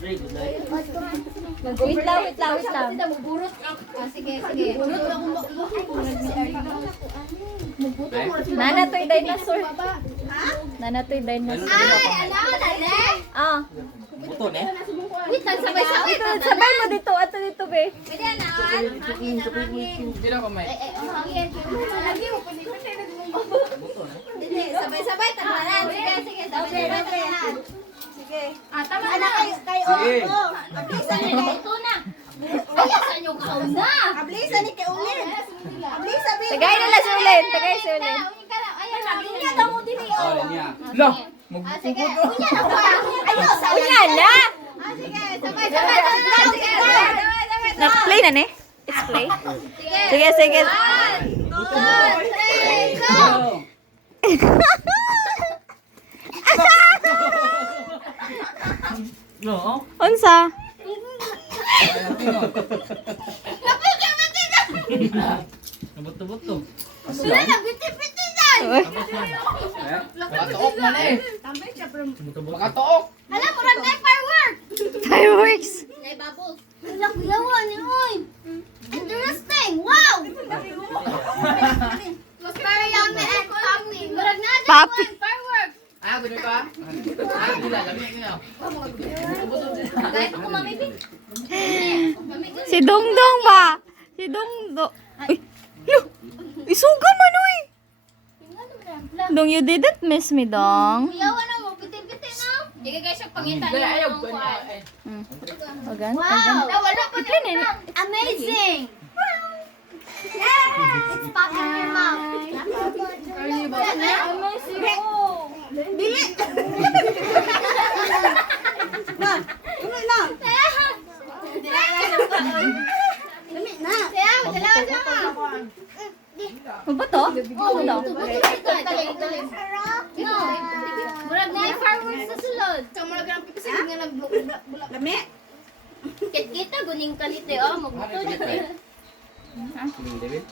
Wait lang. Sige. Nana to'y dinosaur. Nana to'y dinosaur. Ay, alam mo na, ne? Ah. Buto ne? Wait, sabay-sabay. Sabay mo dito. Ato dito, be. Pwede na, hangin. Hindi na kumain. Hangin. Lagi mo, pwede. Hindi, sabay-sabay, taglaran. Sige, sabay-sabay. Sige. Tama na. Sige. Ablisan ni kay ito na. Ayasan niyo kauna. Ablisan ni kay Ulin. Ablisan bi. Tagay nila sulit. Tagay sulit. Ayan, naglinga daw mo din Oh, niya. Lo. Sige, unya na ba? Ayaw sa Unya na. Sige, sabay-sabay. Sige, sabay-sabay. Na-play na, ne? It's play. Sige. 1, 2, 3, go! No. Unsa? Buto-buto. Sila nagbitin-bitin dyan! Makatook man eh. Makatook. Alam mo rin na firework! Fireworks. Nay bubbles. Alam ko yawan ni Uy! Interesting! Wow! Mas very yummy and poppy. Murag na dyan Poppy. one firework! Ah, gusto ka? Ah, gila. Lami niyo. Kahit ako mamipin. Si Dongdong ba? Si Dongdong. Uy. No. Isuga man, uy. Dong, you didn't miss me, Dong. Yawan na mo, pitin-pitin na. Hindi ka guys yung pangitan Hindi, niyo ayaw. ng kuwan. Agan. Wow! Nawala pa na. Amazing! It's popping in your mouth. Amazing! Dili. Na. Tuloy na. Dami na. Kaya, dalawa sama. Ano ba to? Ano daw? No. Murag na yung fireworks sa sulod. So, murag na pipisigin nga nagbulak. Dami. Kita guning kalite, oh. Magbuto dito. David.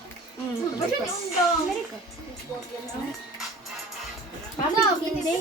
Ano, hindi.